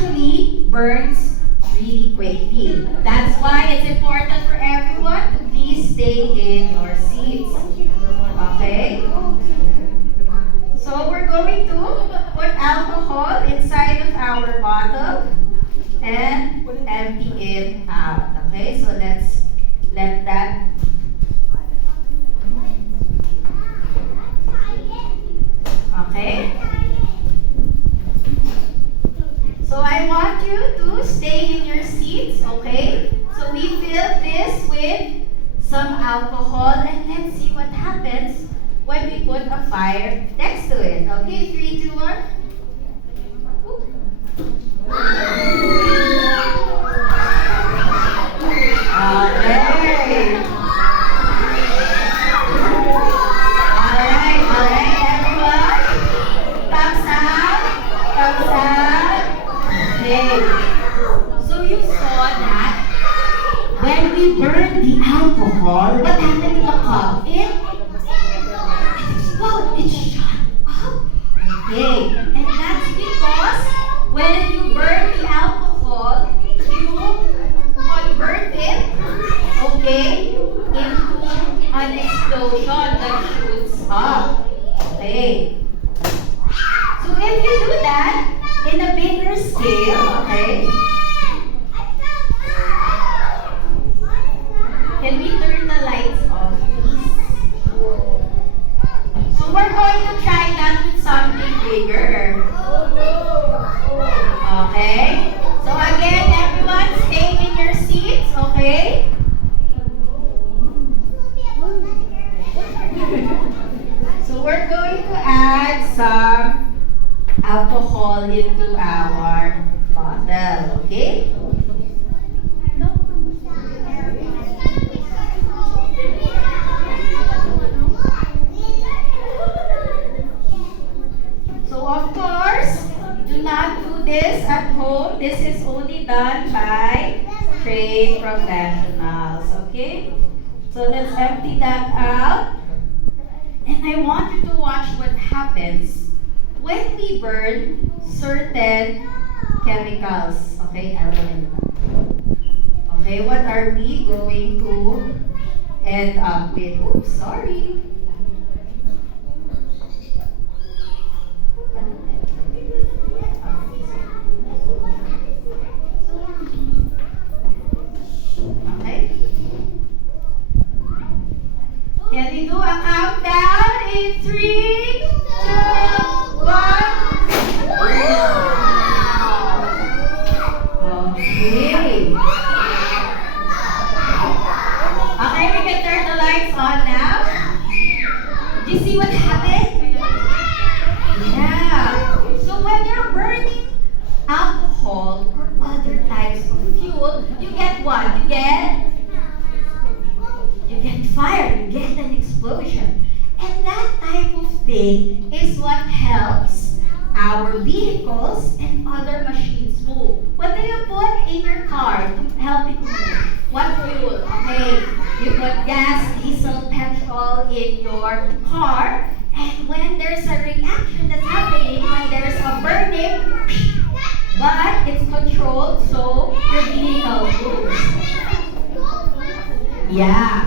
actually burns really quickly. That's why it's important for everyone to please stay in your seats. Okay? So we're going to put alcohol inside of our bottle and empty it out. Okay? So let's let that. Okay? So I want you to stay in your seats, okay? So we fill this with some alcohol and let's see what happens when we put a fire next to it. Okay, 3, 2, 1. Okay. Alright, everyone. Thumbs up. Thumbs up. Okay. So you saw that when we burn the alcohol, what happened to the cup? It exploded. It shut up. Okay. And that's because when you burn the alcohol, you convert it, okay, into an explosion that shoots up. Okay. So if you do that in a bigger scale, okay, can we turn the lights off, please? So we're going to try that with something bigger. Okay? So again, everyone, stay in your seats, okay? So we're going to add some alcohol into our bottle, okay? So of course, do not do this at home. This is only done by trained professionals, okay? So let's empty that out. And I want you to watch what happens when we burn certain chemicals. Okay, okay, what are we going to end up with? Oops, sorry. Okay. Can we do a countdown in 3, 2, 1? Okay. Okay, we can turn the lights on now. Did you see what happened? Yeah. So when you're burning alcohol or other types of fuel, you get what? You get fire, you get an explosion. And that type of thing is what helps our vehicles and other machines move. What do you put in your car to help it move? What fuel? Okay, you put gas, diesel, petrol in your car. And when there's a reaction that's happening, when there's a burning, but it's controlled so your vehicle moves. Yeah.